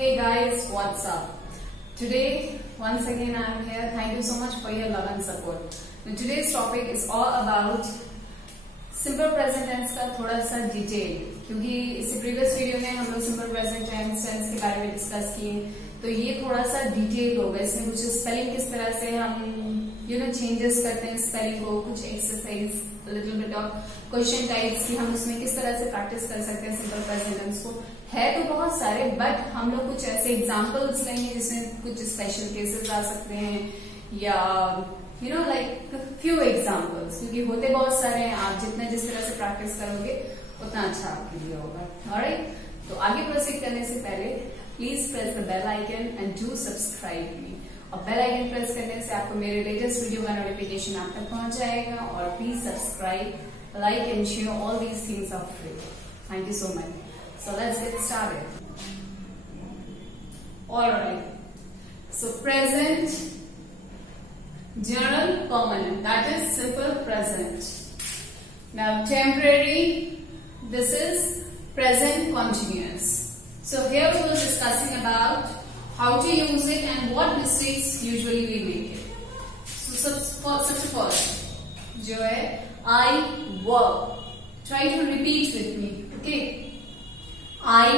Hey guys, what's up? Today, once again I am here. Thank you so much for your love and support. Now, today's topic is all about simple present tense का थोड़ा सा detail, क्योंकि इससे previous video में हम लोग simple present tense के बारे में डिस्कस किए, तो ये थोड़ा सा डिटेल होगा। इसमें कुछ स्पेलिंग किस तरह से हम चेंजेस करते हैं स्पेलिंग को, कुछ exercise, little bit of question types की हम उसमें किस तरह से प्रैक्टिस कर सकते हैं सिंपल प्रेजेंट टेंस को। है तो बहुत सारे, बट हम लोग कुछ ऐसे एग्जाम्पल्स लेंगे जिसमें कुछ स्पेशल केसेस आ सकते हैं, या लाइक फ्यू एग्जाम्पल्स, क्योंकि होते बहुत सारे हैं। आप जिस तरह से प्रैक्टिस करोगे उतना अच्छा आपके लिए होगा। ऑलराइट, तो आगे प्रोसीड करने से पहले please press the bell icon and do subscribe me. और बेल आइकन प्रेस करने से आपको मेरे लेटेस्ट वीडियो का नोटिफिकेशन आप तक पहुंच जाएगा। और please subscribe, like and share, all these things are free. Thank you so much. So let's get started. Alright. So present, general, permanent. That is simple present. Now temporary, this is present continuous. So here we were discussing about how to use it and what mistakes usually we make it. So सबसे first, जो है I work. Try to repeat with me. Okay. I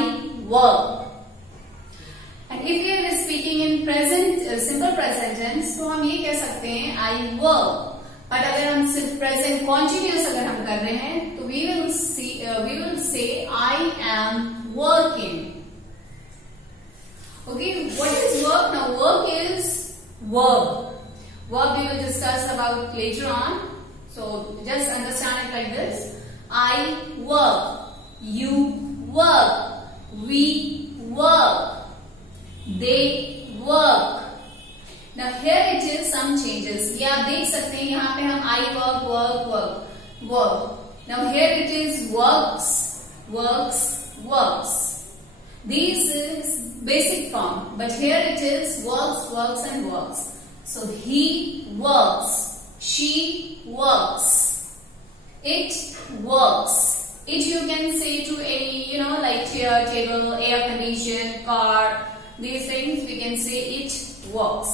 work. And if we are speaking in present, simple present tense, तो हम ये कह सकते हैं I work. But अगर हम सिर्फ present continuous अगर हम कर रहे हैं, तो we will say I am working. Okay, what is work? Now work is verb. Verb we will discuss about later on. So just understand it like this. I work. You work, we work, they work. Now here it is some changes. ये आप देख सकते हैं, यहाँ पे हम I work, work. Now here it is works. This is basic form, but here it is works and works. So he works, she works, it works. It you can say to any, like chair, table, air condition, car, these things we can say it works.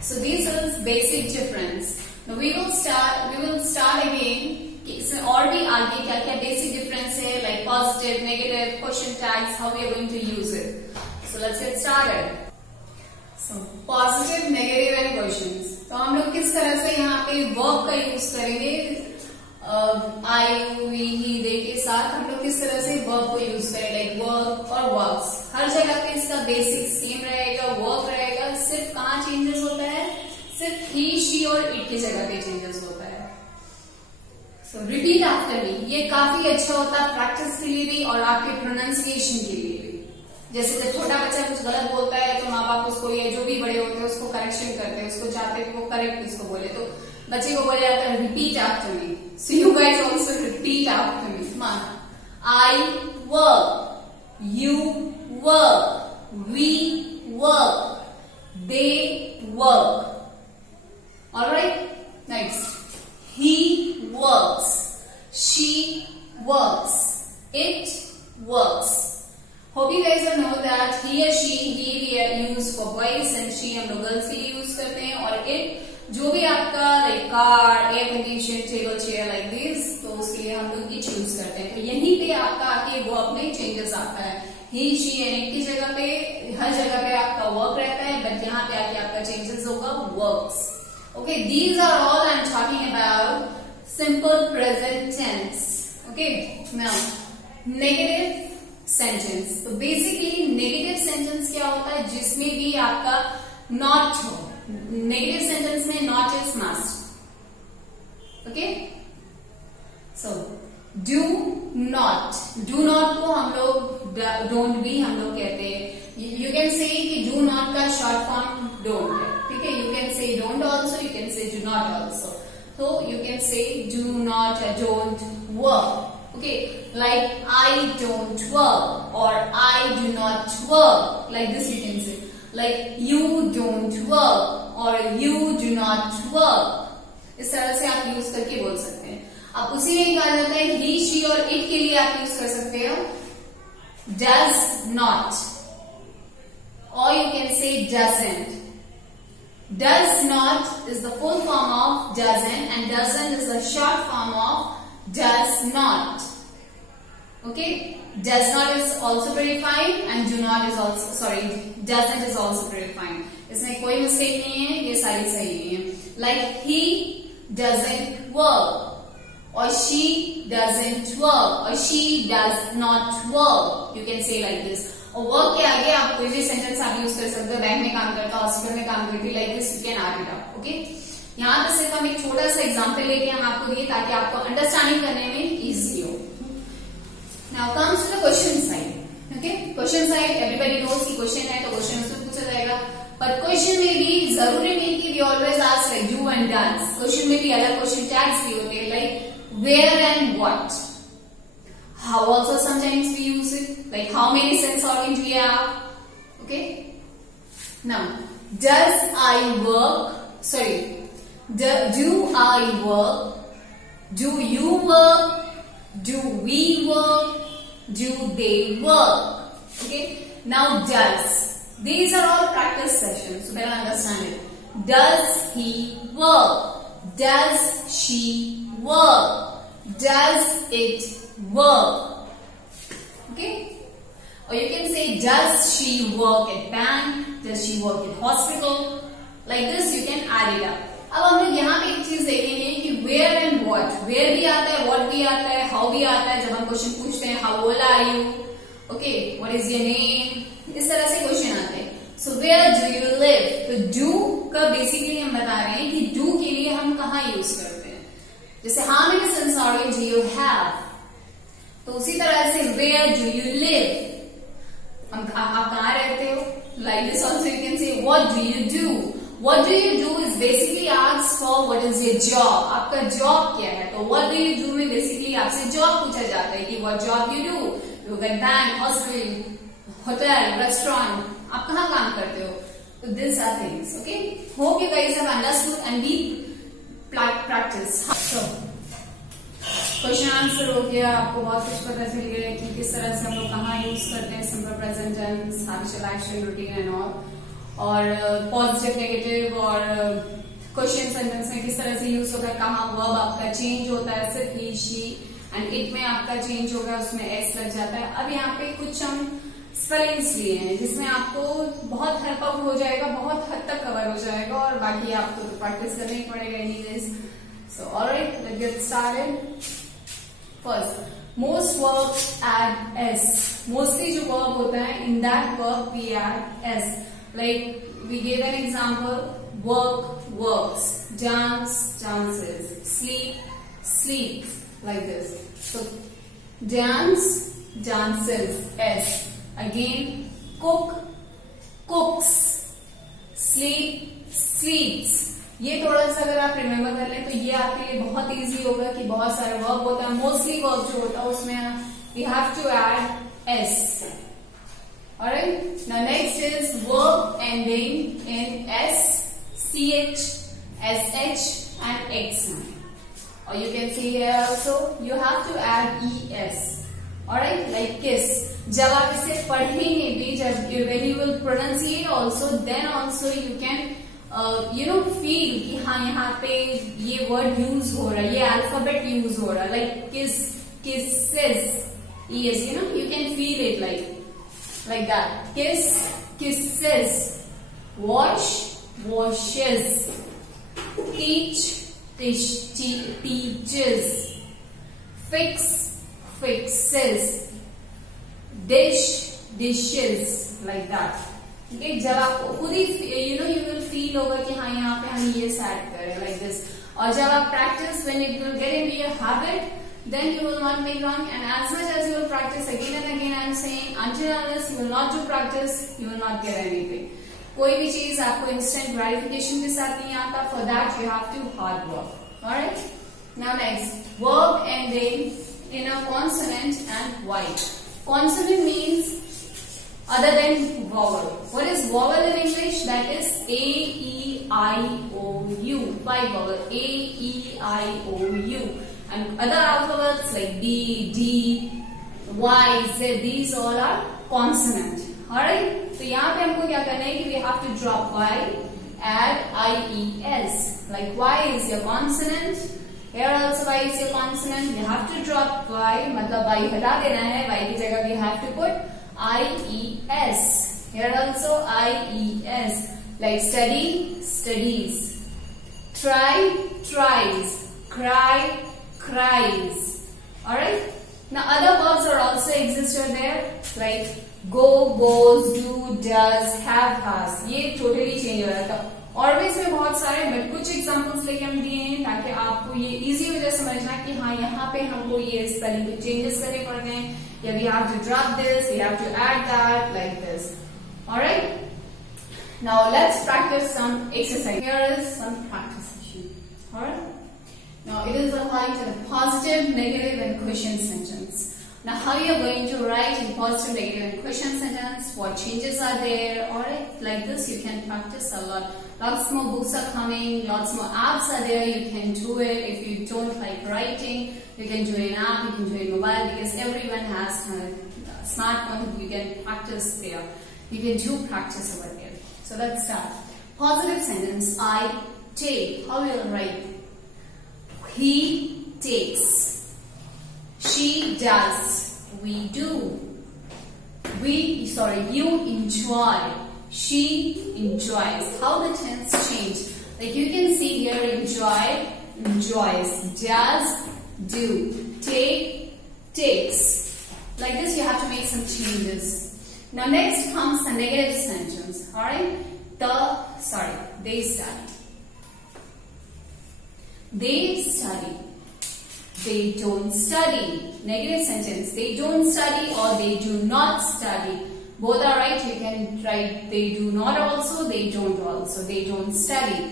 So these are the basic difference. Now we will start again. इसमें और भी आगे क्या क्या basic difference है, like positive, negative, question tags, how we are going to use it. So let's get started. So positive, negative and questions. तो हम लोग किस तरह से यहाँ पे verb का यूज करेंगे, I, we, he, they के साथ हम लोग किस तरह से वर्ब को यूज करें, लाइक वर्क और वर्क्स। हर जगह पे इसका बेसिक सेम रहेगा, वर्क रहेगा। सिर्फ कहाँ चेंजेस होता है, सिर्फ ही, शी और इट की जगह पे चेंजेस होता है। सो रिपीट आफ्टर मी, ये काफी अच्छा होता है प्रैक्टिस के लिए भी और आपके प्रोनाउंसिएशन के लिए भी। जैसे जब छोटा बच्चा कुछ गलत बोलता है तो माँ बाप उसको, या जो भी बड़े होते हैं उसको करेक्शन करते हैं, उसको चाहते हैं वो करेक्ट उसको बोले, तो बच्चे को बोला जाता है repeat after me. So you guys also repeat after me. Come on, I work, you work, we work, they work. Alright, next, he works, she works, it works. Hope you guys will know that he or she, he we are used for boys and she हम लोग girls के लिए use करते हैं, और it जो भी आपका like car, air condition, table, chair like this, तो उसके लिए हम लोग इट यूज करते हैं। तो यहीं पे आपका आके वर्ब में चेंजेस आता है। ही, शी एंड इट की जगह पे हर जगह पे आपका वर्क रहता है, बट यहाँ पे आके आपका चेंजेस होगा works. Okay, these are all I am talking about simple present tense. Okay, now negative sentence. तो बेसिकली नेगेटिव सेंटेंस क्या होता है, जिसमें भी आपका नॉट हो। नेगेटिव सेंटेंस में not is must. Okay, so do not को हम लोग डोंट भी हम लोग कहते हैं। यू कैन से कि डू नॉट का शॉर्ट फॉर्म डोंट है, ठीक है। You can say don't also, you can say do not also. तो you can say do not या don't work. Okay, like I don't work or I do not work. Like this you can say. Like you don't work or you do not work. इस तरह से आप use करके बोल सकते हैं। आप उसी में कहा जाता है ही, शी और इट के लिए आप यूज कर सकते हो does not, or you can say doesn't. Does not is the full form of doesn't, and doesn't is the short form of does not. Okay, does not is also pretty fine, and do not is also, sorry, doesn't is also pretty fine. इसमें कोई mistake नहीं है, ये सारी सही है. Like he doesn't work, or she doesn't work, or she does not work. You can say like this. और work के आगे आप कोई भी सेंटेंस आप यूज कर सकते हो. बैंक में काम करता, हॉस्पिटल में काम करती, like this you can add it up. Okay, यहाँ पे सिर्फ हम एक छोटा सा एग्जांपल लेके हम आपको दिए ताकि आपको अंडरस्टैंडिंग करने में इजी हो. Now comes to the question side. Okay, question side everybody knows कि क्वेश्चन है तो क्वेश्चन उसमें पूछा जाएगा. पर क्वेश्चन में भी जरूरी नहीं कि we always ask like do and does. Question में भी अलग क्वेश्चन टैग्स भी होते हैं, like where and what. How also sometimes we use it, like how many sense organs we have. Okay. Now, does I work? Sorry, do I work? Do you work? Do we work? Do they work? Okay. Now, does. These are all practice sessions, so better understand it. Does he work? Does she work? Does it work? Okay, or you can say does she work at bank, does she work at hospital, like this you can add it up. अब हम लोग यहाँ पे एक चीज देखेंगे कि where and what. where भी आता है, what भी आता है, how भी आता है. जब हम क्वेश्चन पूछते हैं how old are you, okay, what is your name, इस तरह से क्वेश्चन आते हैं. So where do you live? तो do का बेसिकली हम बता रहे हैं कि do के लिए हम कहाँ यूज करते हैं. जैसे how many sense organs do you have, तो उसी तरह से where do you live, आप कहाँ रहते हो. Like this also you can say what do you do. What do you do is basically asks for what is your job. आपका job क्या है, तो what do you do में basically आपसे job पूछा जाता है कि what job you do. You get bank, hospital, hotel, restaurant, आप कहाँ काम करते हो. So these are things. Okay, hope you guys have understood and we practice. So question answer हो गया, आपको बहुत कुछ पता चल गया कि किस तरह से हम लोग कहाँ यूज करते हैं simple present tense, habitual action, routine and all, और पॉजिटिव, नेगेटिव और क्वेश्चन सेंटेंस में किस तरह से यूज होता है, कहाँ वर्ब आपका चेंज होता है, सिर्फ ही, शी एंड इट में आपका चेंज होगा, उसमें एस लग जाता है. अब यहाँ पे कुछ हम स्पेलिंग्स लिए हैं जिसमें आपको बहुत हेल्पफुल हो जाएगा, बहुत हद तक कवर हो जाएगा, और बाकी आपको तो प्रैक्टिस करना ही पड़ेगा anyways. So alright, let's get started. First, most verbs add s. Mostly जो verb होता है, in that verb we add s. Like we gave an example: work, works; dance, dances; sleep, sleeps. Like this. So dance, dances, s. Again, cook, cooks; sleep, sleeps. ये थोड़ा सा अगर आप remember कर लें तो ये आपके लिए बहुत इजी होगा कि बहुत सारे वर्ब होता है, मोस्टली वर्ब जो होता है उसमें we have to add S. Alright, now next is verb ending in S, ch, sh and x. or you can see here also you have to add es. Alright, like किस. जब आप इसे पढ़ेंगे भी, जब when you will pronunciate also, then also you can feel कि हाँ यहाँ पे ये वर्ड यूज हो रहा है, ये अल्फाबेट यूज हो रहा है, लाइक किस, kisses, yes, you can feel it like that. Kiss, kisses. Wash, washes. Teach, teaches. Fix, fixes. Dish, dishes, like that. Okay, जब आपको खुद ही you will feel होगा कि हाँ यहाँ पे हम ये सेट करें like this. और जब आप practice, when it will get into your habit, then you will not make wrong. And as much as you will practice again and again, I am saying until unless you will not do practice, you will not get anything. कोई भी चीज आपको instant gratification के साथ नहीं आता. For that you have to hard work. Alright. Now next, verb ending in a consonant and y. Consonant means other than vowel. What is vowel in English? That is A, E, I, O, U. 5 vowel. A, E, I, O, U. And other alphabets like D, D, Y, Z, these all are consonant. Alright? तो यहाँ पे हमको क्या करना है कि we have to drop Y, add IES. Like Y is your consonant. Here also Y is your consonant. You have to drop Y, मतलब Y हटा देना है. Y की जगह we have to put IES. Here also IES. Like study, studies. Try, tries. Cry, cries. Alright? Now other verbs are also exist over there. Like go, goes, do, does, have, has. ये totally change हो रहा था. Always में बहुत सारे but कुछ examples लेके हम दिए हैं ताकि आपको ये easy हो जाए समझना कि हाँ यहाँ पे हमको ये spelling के changes करने पड़ते हैं या we have to drop this, we have to add that like this. Alright? Now let's practice some exercise. Here is some practice session. Alright? Now it is applied to the positive, negative and question sentence. Now how you are going to write in positive, negative and question sentence, what changes are there, alright, like this you can practice a lot. Lots more books are coming, lots more apps are there, you can do it. If you don't like writing, you can do it in app, you can do it in mobile because everyone has a smartphone, you can practice there. You can do practice over there. So let's start. Positive sentence, I take, how will you write? He takes. She does. We do. You enjoy. She enjoys. How the tense change. Like you can see here, enjoy, enjoys. Does, do. Take, takes. Like this you have to make some changes. Now next comes the negative sentence. Alright? They study. They study. They don't study. Negative sentence. They don't study or they do not study. Both are right. You can write they do not also, they don't also. They don't study.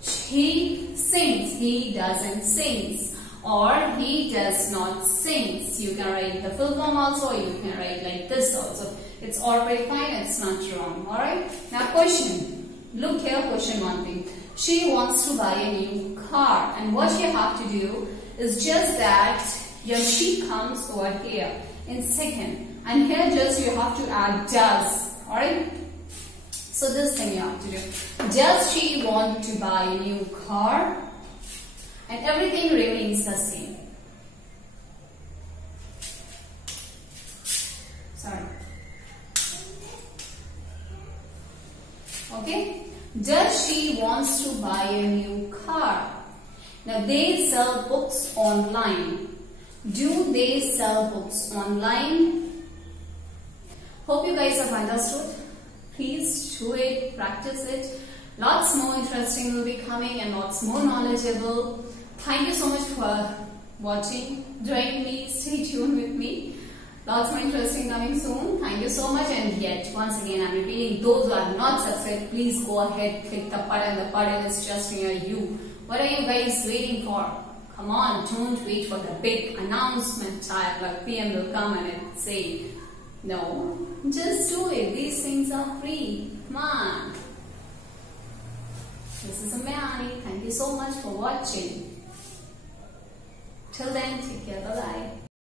He sings. He doesn't sing. Or he does not sing. You can write the full form also. Or you can write like this also. It's all very fine. It's not wrong. Alright. Now question. Look here. Question 1 thing. She wants to buy a new car. And what you have to do is just that your she comes over here in second and here just you have to add does. Alright? So this thing you have to do. Does she want to buy a new car? And everything remains the same. Sorry. Okay? Does she wants to buy a new car? Now they sell books online. Do they sell books online? Hope you guys have understood. Please do it, practice it. Lots more interesting will be coming and lots more knowledgeable. Thank you so much for watching. Join me, stay tuned with me. Lots more interesting coming soon. Thank you so much. And yet, once again, I'm repeating, those who are not subscribed, please go ahead, click the button. The button is just near you. What are you guys waiting for? Come on, don't wait for the big announcement time like PM will come and say, no, just do it. These things are free. Come on. This is Amayani. Thank you so much for watching. Till then, take care. Bye-bye.